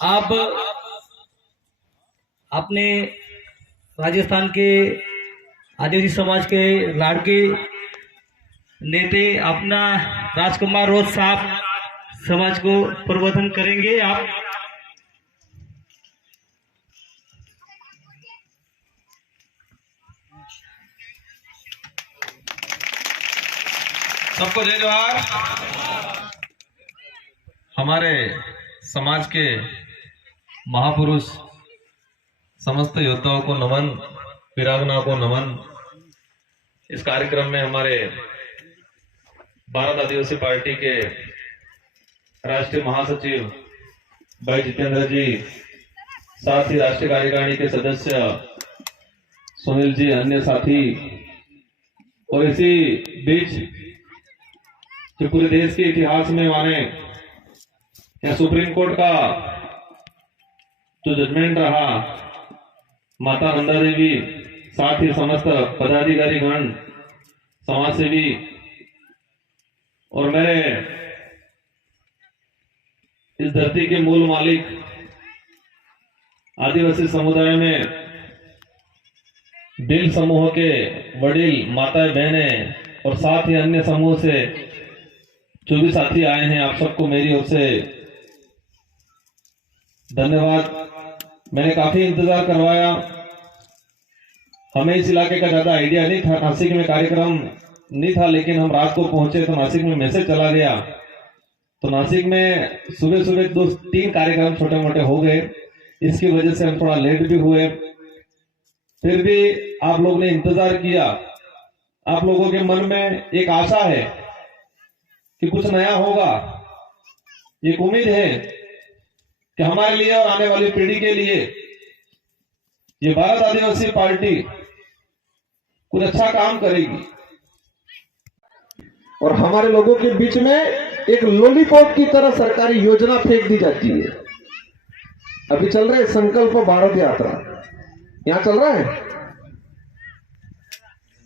आप अपने राजस्थान के आदिवासी समाज के लाड़के नेते अपना राजकुमार रोज साहब समाज को प्रबोधन करेंगे। आप सबको जय जोहार। हमारे समाज के महापुरुष समस्त योद्धाओं को नमन, वीरांगनाओं को नमन। इस कार्यक्रम में हमारे भारत आदिवासी पार्टी के राष्ट्रीय महासचिव भाई जितेंद्र जी, साथ ही राष्ट्रीय कार्यकारिणी के सदस्य सुनील जी, अन्य साथी, और इसी बीच जो पूरे देश के इतिहास में माने या सुप्रीम कोर्ट का जो जजमेंट रहा, माता नंदा देवी, साथ ही समस्त पदाधिकारी गण, समाज सेवी और मेरे इस धरती के मूल मालिक आदिवासी समुदाय में दिल समूह के वडील, माताएं, बहनें और साथ ही अन्य समूह से जो भी साथी आए हैं, आप सबको मेरी ओर से धन्यवाद। मैंने काफी इंतजार करवाया, हमें इस इलाके का ज्यादा आइडिया नहीं था, नासिक में कार्यक्रम नहीं था, लेकिन हम रात को पहुंचे तो नासिक में मैसेज चला गया। तो नासिक में सुबह सुबह 2-3 कार्यक्रम छोटे मोटे हो गए, इसकी वजह से हम थोड़ा लेट भी हुए। फिर भी आप लोगों ने इंतजार किया। आप लोगों के मन में एक आशा है कि कुछ नया होगा, एक उम्मीद है कि हमारे लिए और आने वाली पीढ़ी के लिए ये भारत आदिवासी पार्टी कुछ अच्छा काम करेगी। और हमारे लोगों के बीच में एक लॉलीपॉप की तरह सरकारी योजना फेंक दी जाती है। अभी चल रहा है संकल्प भारत यात्रा, यहां चल रहा है।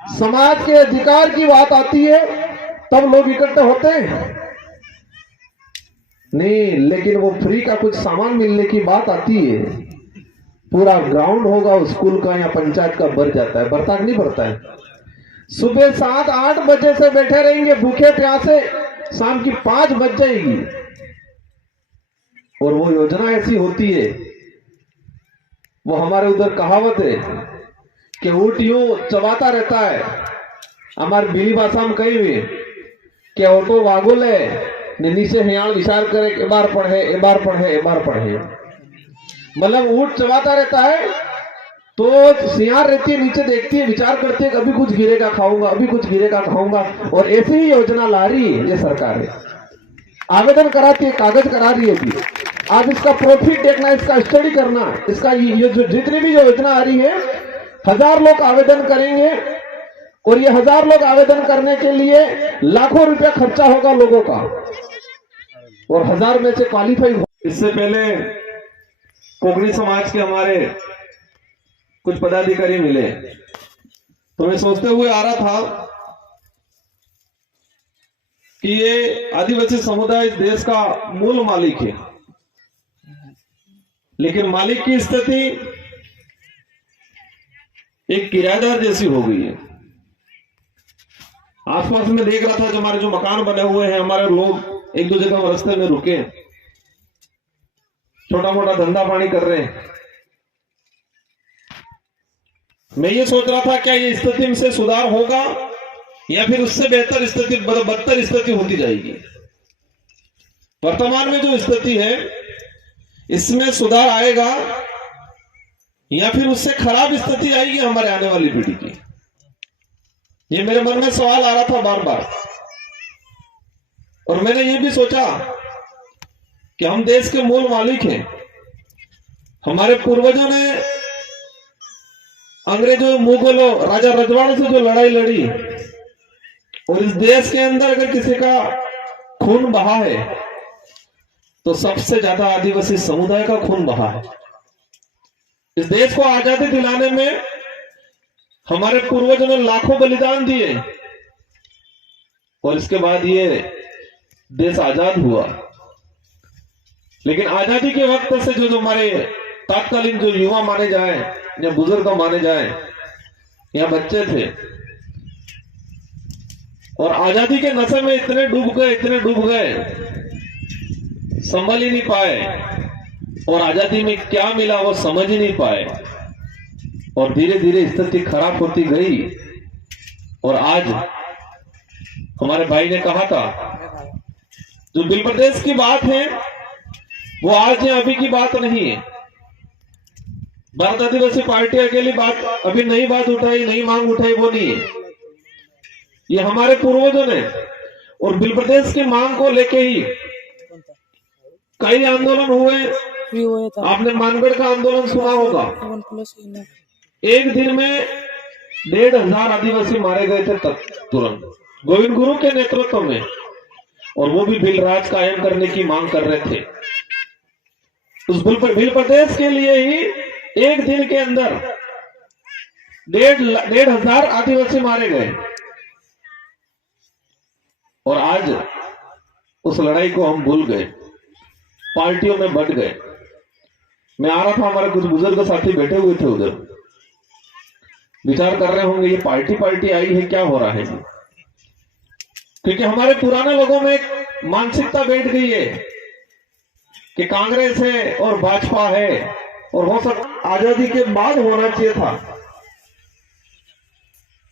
समाज के अधिकार की बात आती है तब लोग इकट्ठे होते हैं नहीं, लेकिन वो फ्री का कुछ सामान मिलने की बात आती है, पूरा ग्राउंड होगा स्कूल का या पंचायत का भर जाता है। भरता नहीं भरता है। सुबह 7-8 बजे से बैठे रहेंगे भूखे प्यासे, शाम की 5 बज जाएगी। और वो योजना ऐसी होती है, वो हमारे उधर कहावत है कि ऊँट यूं चबाता रहता है। हमारे बिली भाषा में कही हुई कि ऑटो वागुल है नीचे हियाल विचार करे, एक बार पढ़े, एक बार पढ़े, एक बार पढ़े। मतलब ऊँट चबाता रहता है तो सियार रहती है, नीचे देखती है, विचार करती है कभी कुछ गिरेगा खाऊंगा, अभी कुछ गिरेगा खाऊंगा। और ऐसी ही योजना ला रही है ये सरकार है, आवेदन कराती है, कागज करा रही है अभी। आज इसका प्रॉफिट देखना, इसका स्टडी करना, इसका ये जो जितनी भी योजना आ रही है, 1000 लोग आवेदन करेंगे और ये 1000 लोग आवेदन करने के लिए लाखों रुपया खर्चा होगा लोगों का, और 1000 में से क्वालिफाई हो। इससे पहले कोकणी समाज के हमारे कुछ पदाधिकारी मिले, तो मैं सोचते हुए आ रहा था कि ये आदिवासी समुदाय इस देश का मूल मालिक है, लेकिन मालिक की स्थिति एक किराएदार जैसी हो गई है। आसपास में देख रहा था, जो हमारे जो मकान बने हुए हैं, हमारे लोग एक दो जगह रास्ते में रुके, छोटा मोटा धंधा पानी कर रहे हैं। मैं ये सोच रहा था क्या ये स्थिति में से सुधार होगा या फिर उससे बेहतर स्थिति, बदतर स्थिति होती जाएगी। वर्तमान में जो स्थिति है इसमें सुधार आएगा या फिर उससे खराब स्थिति आएगी हमारे आने वाली पीढ़ी की। ये मेरे मन में सवाल आ रहा था बार बार, और मैंने ये भी सोचा कि हम देश के मूल मालिक हैं। हमारे पूर्वजों ने अंग्रेजों, मुगलों, राजा रजवाड़ों से जो लड़ाई लड़ी, और इस देश के अंदर अगर किसी का खून बहा है तो सबसे ज्यादा आदिवासी समुदाय का खून बहा है। इस देश को आजादी दिलाने में हमारे पूर्वजों ने लाखों बलिदान दिए, और इसके बाद ये देश आजाद हुआ। लेकिन आजादी के वक्त से जो हमारे तत्कालीन जो युवा माने जाए या बुजुर्ग माने जाए या बच्चे थे, और आजादी के नशे में इतने डूब गए, संभल ही नहीं पाए, और आजादी में क्या मिला वो समझ ही नहीं पाए, और धीरे धीरे स्थिति खराब होती गई। और आज हमारे भाई ने कहा था, जो बिल प्रदेश की बात है वो आज है, अभी की बात नहीं है। भारत आदिवासी पार्टी अकेली बात अभी नई बात उठाई, नई मांग उठाई, वो नहीं है। ये हमारे पूर्वजों ने और बिल प्रदेश की मांग को लेके ही कई आंदोलन हुए। आपने मानगढ़ का आंदोलन सुना होगा। एक दिन में 1,500 आदिवासी मारे गए थे तुरंत, गोविंद गुरु के नेतृत्व में, और वो भी बिल राज कायम करने की मांग कर रहे थे। उस बिल प्रदेश के लिए ही एक दिन के अंदर 1,500 आदिवासी मारे गए, और आज उस लड़ाई को हम भूल गए, पार्टियों में बट गए। मैं आ रहा था, हमारे कुछ बुजुर्ग साथी बैठे हुए थे उधर, विचार कर रहे होंगे ये पार्टी आई है, क्या हो रहा है। क्योंकि हमारे पुराने लोगों में एक मानसिकता बैठ गई है कि कांग्रेस है और भाजपा है, और हो सकता आजादी के बाद होना चाहिए था।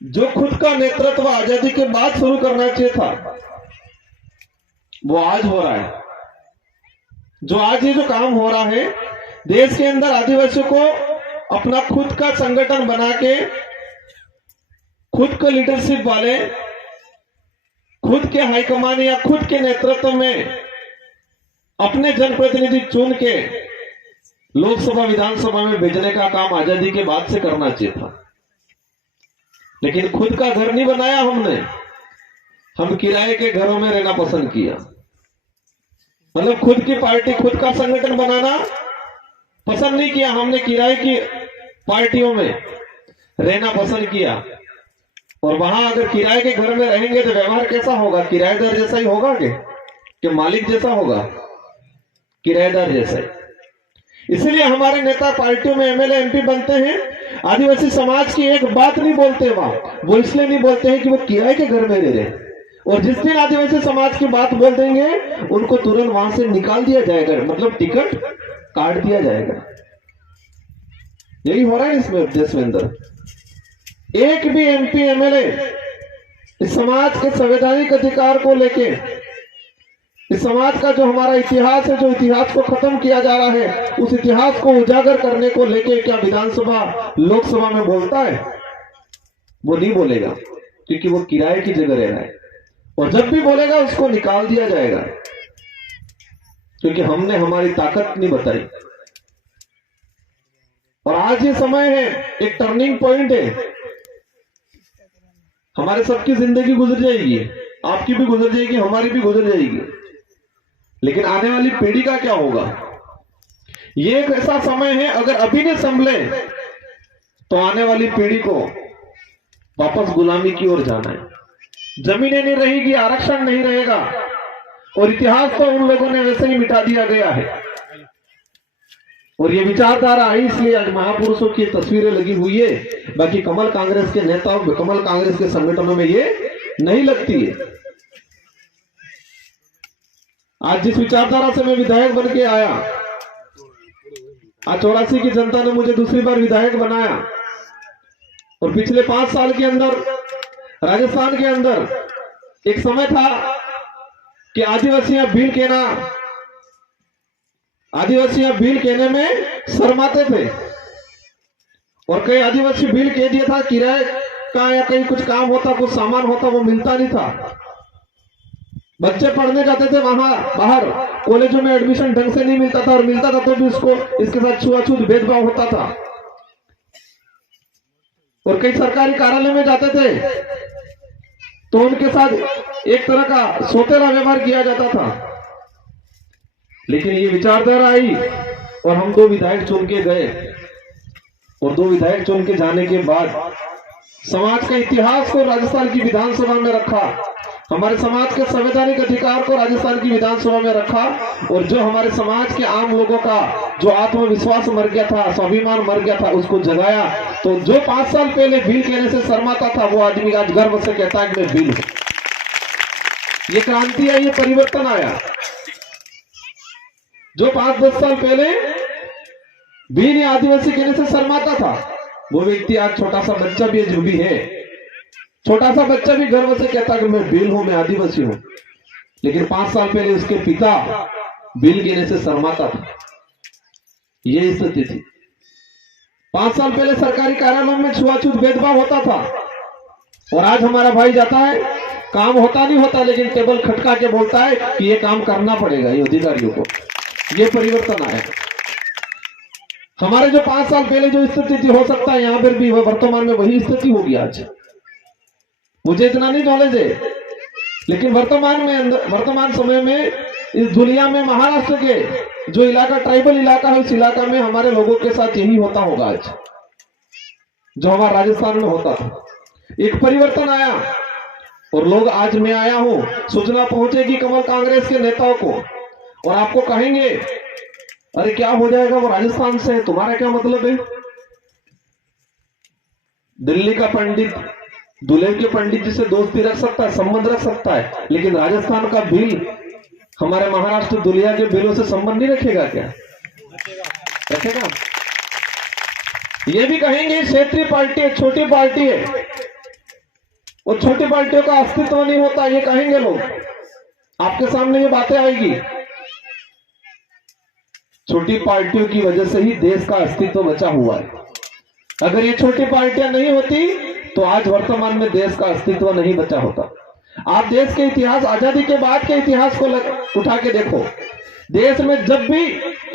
जो खुद का नेतृत्व आजादी के बाद शुरू करना चाहिए था, वो आज हो रहा है। जो आज ये जो काम हो रहा है, देश के अंदर आदिवासियों को अपना खुद का संगठन बना के, खुद का लीडरशिप वाले, खुद के हाईकमान या खुद के नेतृत्व में अपने जनप्रतिनिधि चुन के लोकसभा विधानसभा में भेजने का काम आजादी के बाद से करना चाहिए था। लेकिन खुद का घर नहीं बनाया हमने, हम किराए के घरों में रहना पसंद किया। मतलब खुद की पार्टी, खुद का संगठन बनाना पसंद नहीं किया, हमने किराए की पार्टियों में रहना पसंद किया। और वहां अगर किराए के घर में रहेंगे तो व्यवहार कैसा होगा? किराएदार जैसा ही होगा कि मालिक जैसा होगा? किराएदार जैसा ही। इसलिए हमारे नेता पार्टियों में एमएलए एमपी बनते हैं, आदिवासी समाज की एक बात नहीं बोलते वहां। वो इसलिए नहीं बोलते हैं कि वो किराए के घर में रह रहे, और जिस दिन आदिवासी समाज की बात बोल देंगे उनको तुरंत वहां से निकाल दिया जाएगा, मतलब टिकट काट दिया जाएगा। यही हो रहा है इसमें देश में अंदर। एक भी एमपी एमएलए इस समाज के संवैधानिक अधिकार को लेके, इस समाज का जो हमारा इतिहास है, जो इतिहास को खत्म किया जा रहा है, उस इतिहास को उजागर करने को लेके क्या विधानसभा लोकसभा में बोलता है? वो नहीं बोलेगा, क्योंकि वो किराए की जगह रह रहा है। और जब भी बोलेगा उसको निकाल दिया जाएगा, क्योंकि हमने हमारी ताकत नहीं बताई। और आज ये समय है, एक टर्निंग पॉइंट है। हमारे सबकी जिंदगी गुजर जाएगी, आपकी भी गुजर जाएगी, हमारी भी गुजर जाएगी, लेकिन आने वाली पीढ़ी का क्या होगा? ये एक ऐसा समय है, अगर अभी नहीं संभले तो आने वाली पीढ़ी को वापस गुलामी की ओर जाना है। जमीनें नहीं रहेगी, आरक्षण नहीं रहेगा, और इतिहास तो उन लोगों ने वैसे ही मिटा दिया गया है। और ये विचारधारा आई इसलिए आज महापुरुषों की तस्वीरें लगी हुई है, बाकी कमल कांग्रेस के नेताओं, कमल कांग्रेस के संगठनों में ये नहीं लगती है। आज जिस विचारधारा से मैं विधायक बन के आया, आज 84 की जनता ने मुझे दूसरी बार विधायक बनाया, और पिछले 5 साल के अंदर राजस्थान के अंदर एक समय था कि आदिवासियां बिल कहने में शर्माते थे, और कई आदिवासी बिल कह दिया था, किराए का या कहीं कुछ काम होता, कुछ सामान होता, वो मिलता नहीं था। बच्चे पढ़ने जाते थे वहां बाहर, कॉलेजों में एडमिशन ढंग से नहीं मिलता था, और मिलता था तो भी इसके साथ छुआछूत भेदभाव होता था। और कई सरकारी कार्यालय में जाते थे तो उनके साथ एक तरह का सोतेला व्यवहार किया जाता था। लेकिन ये विचारधारा आई और हम 2 विधायक चुन के गए, और 2 विधायक चुन के जाने के बाद समाज के इतिहास को राजस्थान की विधानसभा में रखा, हमारे समाज के संवैधानिक अधिकार को राजस्थान की विधानसभा में रखा और जो हमारे समाज के आम लोगों का जो आत्मविश्वास मर गया था, स्वाभिमान मर गया था, उसको जगाया। तो जो 5 साल पहले बिल कहने से शर्माता था, वो आदमी आज गर्व से कहता है कि मैं बिल हूं। ये क्रांति आई, ये परिवर्तन आया। जो 5-10 साल पहले बिल या आदिवासी कहने से शर्माता था, वो व्यक्ति आज छोटा सा बच्चा भी जो भी है, छोटा सा बच्चा भी गर्व से कहता कि मैं बिल हूं, मैं आदिवासी हूं। लेकिन 5 साल पहले उसके पिता बिल कहने से शर्माता था। ये स्थिति थी। 5 साल पहले सरकारी कार्यालयों में छुआछूत भेदभाव होता था और आज हमारा भाई जाता है, काम होता नहीं होता, लेकिन टेबल खटका के बोलता है कि ये काम करना पड़ेगा ये अधिकारियों को। ये परिवर्तन आया। हमारे जो 5 साल पहले जो स्थिति थी, हो सकता है यहां पर भी वर्तमान में वही स्थिति होगी आज। मुझे इतना नहीं नॉलेज है, लेकिन वर्तमान समय में इस दुनिया में महाराष्ट्र के जो इलाका ट्राइबल इलाका है, उस इलाका में हमारे लोगों के साथ यही होता होगा आज, जो हमारे राजस्थान में होता था। एक परिवर्तन आया और लोग, आज मैं आया हूं, सूचना पहुंचेगी कमल कांग्रेस के नेताओं को और आपको कहेंगे अरे क्या हो जाएगा, वो राजस्थान से है, तुम्हारा क्या मतलब है। दिल्ली का पंडित दूल्हे के पंडित जी से दोस्ती रख सकता है, संबंध रख सकता है, लेकिन राजस्थान का बिल हमारे महाराष्ट्र दुलिया के बिलों से संबंध नहीं रखेगा क्या? रखेगा। ये भी कहेंगे क्षेत्रीय पार्टी है, छोटी पार्टी है, और छोटी पार्टियों का अस्तित्व नहीं होता, ये कहेंगे लोग। आपके सामने ये बातें आएगी। छोटी पार्टियों की वजह से ही देश का अस्तित्व बचा हुआ है। अगर ये छोटी पार्टियां नहीं होती तो आज वर्तमान में देश का अस्तित्व नहीं बचा होता। आप देश के इतिहास, आजादी के बाद के इतिहास को उठा के देखो। देश में जब भी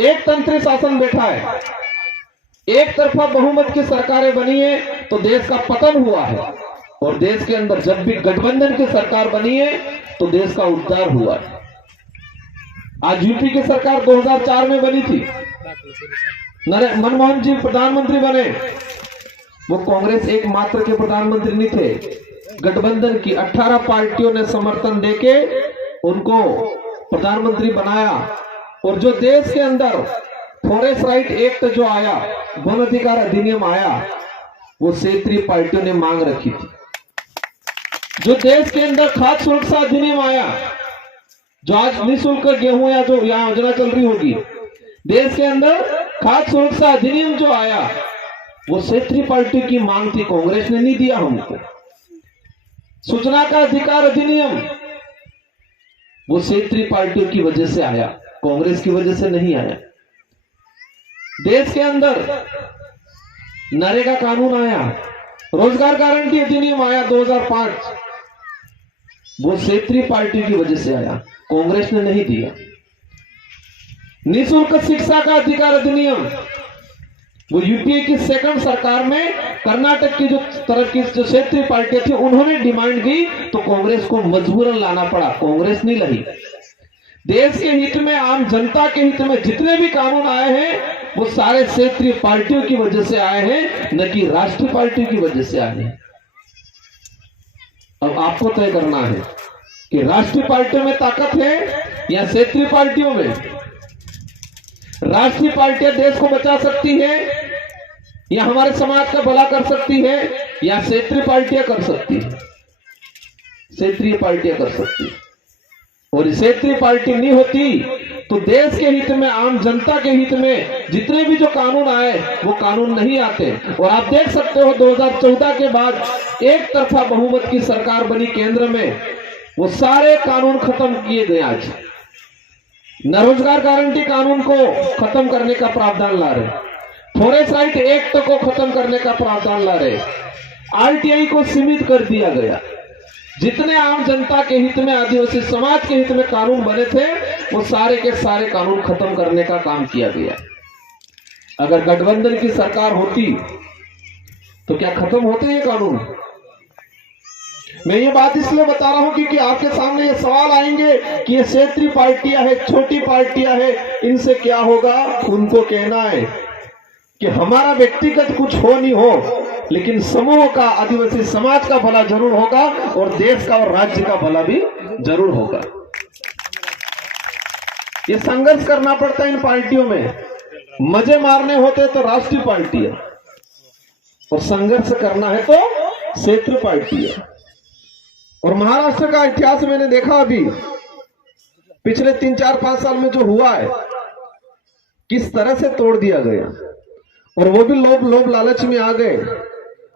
एक तंत्री शासन बैठा है, एक तरफा बहुमत की सरकारें बनी है, तो देश का पतन हुआ है। और देश के अंदर जब भी गठबंधन की सरकार बनी है, तो देश का उद्धार हुआ है। आज यूपी की सरकार 2004 में बनी थी, मनमोहन जी प्रधानमंत्री बने। वो कांग्रेस एकमात्र के प्रधानमंत्री नहीं थे, गठबंधन की 18 पार्टियों ने समर्थन देके उनको प्रधानमंत्री बनाया। और जो देश के अंदर फॉरेस्ट राइट एक्ट जो आया, वन अधिकार अधिनियम आया, वो क्षेत्रीय पार्टियों ने मांग रखी थी। जो देश के अंदर खाद्य सुरक्षा अधिनियम आया, जो आज निःशुल्क गेहूं या जो यहाँ योजना चल रही होगी, देश के अंदर खाद्य सुरक्षा अधिनियम जो आया, वो क्षेत्रीय पार्टी की मांग थी, कांग्रेस ने नहीं दिया हमको। सूचना का अधिकार अधिनियम, वो क्षेत्रीय पार्टियों की वजह से आया, कांग्रेस की वजह से नहीं आया। देश के अंदर नरेगा कानून आया, रोजगार गारंटी अधिनियम आया 2005, वो क्षेत्रीय पार्टी की वजह से आया, कांग्रेस ने नहीं दिया। निःशुल्क शिक्षा का अधिकार अधिनियम, वो यूपीए की सेकंड सरकार में कर्नाटक की जो तरफ की जो क्षेत्रीय पार्टी थी, उन्होंने डिमांड की, तो कांग्रेस को मजबूरन लाना पड़ा, कांग्रेस नहीं लाई। देश के हित में, आम जनता के हित में जितने भी कानून आए हैं, वो सारे क्षेत्रीय पार्टियों की वजह से आए हैं, न कि राष्ट्रीय पार्टी की वजह से आए हैं। अब आपको तय करना है कि राष्ट्रीय पार्टियों में ताकत है या क्षेत्रीय पार्टियों में। राष्ट्रीय पार्टियां देश को बचा सकती है या हमारे समाज का भला कर सकती है, या क्षेत्रीय पार्टियां कर सकती है। क्षेत्रीय पार्टियां कर सकती है। और क्षेत्रीय पार्टी नहीं होती तो देश के हित में, आम जनता के हित में जितने भी जो कानून आए, वो कानून नहीं आते। और आप देख सकते हो 2014 के बाद एक तरफा बहुमत की सरकार बनी केंद्र में, वो सारे कानून खत्म किए गए। आज न रोजगार गारंटी कानून को खत्म करने का प्रावधान ला रहे, फॉरेस्ट राइट एक्ट को खत्म करने का प्रावधान ला रहे, आरटीआई को सीमित कर दिया गया। जितने आम जनता के हित में, आदिवासी समाज के हित में कानून बने थे, वो सारे के सारे कानून खत्म करने का काम किया गया। अगर गठबंधन की सरकार होती तो क्या खत्म होते ये कानून? मैं ये बात इसलिए बता रहा हूं क्योंकि आपके सामने ये सवाल आएंगे कि ये क्षेत्रीय पार्टियां है, छोटी पार्टियां है, इनसे क्या होगा। उनको कहना है कि हमारा व्यक्तिगत कुछ हो नहीं हो, लेकिन समूह का, आदिवासी समाज का भला जरूर होगा और देश का और राज्य का भला भी जरूर होगा। ये संघर्ष करना पड़ता है इन पार्टियों में। मजे मारने होते तो राष्ट्रीय पार्टी है और संघर्ष करना है तो क्षेत्र पार्टी है। और महाराष्ट्र का इतिहास मैंने देखा अभी पिछले 3-4-5 साल में जो हुआ है, किस तरह से तोड़ दिया गया, और वो भी लोभ लालच में आ गए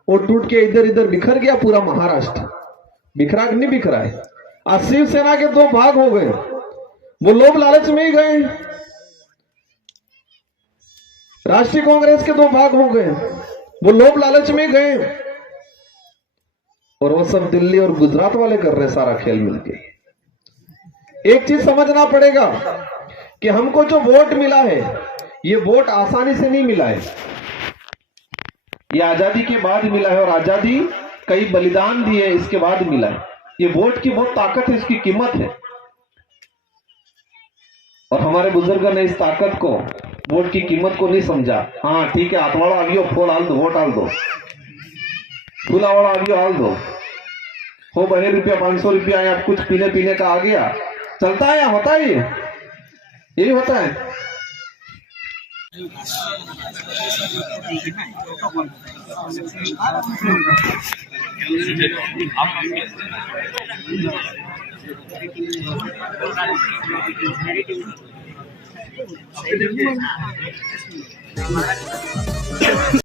और टूट के इधर इधर बिखर गया पूरा महाराष्ट्र। बिखरा नहीं बिखरा है। आज शिवसेना के 2 भाग हो गए, वो लोभ लालच में ही गए। राष्ट्रीय कांग्रेस के 2 भाग हो गए, वो लोभ लालच में गए। और वो सब दिल्ली और गुजरात वाले कर रहे सारा खेल मिलके। एक चीज समझना पड़ेगा कि हमको जो वोट मिला है, ये वोट आसानी से नहीं मिला है। ये आजादी के बाद मिला है और आजादी कई बलिदान दिए इसके बाद मिला है। ये वोट की बहुत ताकत है, इसकी कीमत है। और हमारे बुजुर्ग ने इस ताकत को, वोट की कीमत को नहीं समझा। हाँ ठीक है, हाथवाड़ा आ गया, फूल हाल दो, वोट हाल दो, फूलावाड़ा आ गया, हाल दो, हो 2 रुपया 500 रुपया या कुछ पीने का आ गया, चलता है या होता है? यही होता है।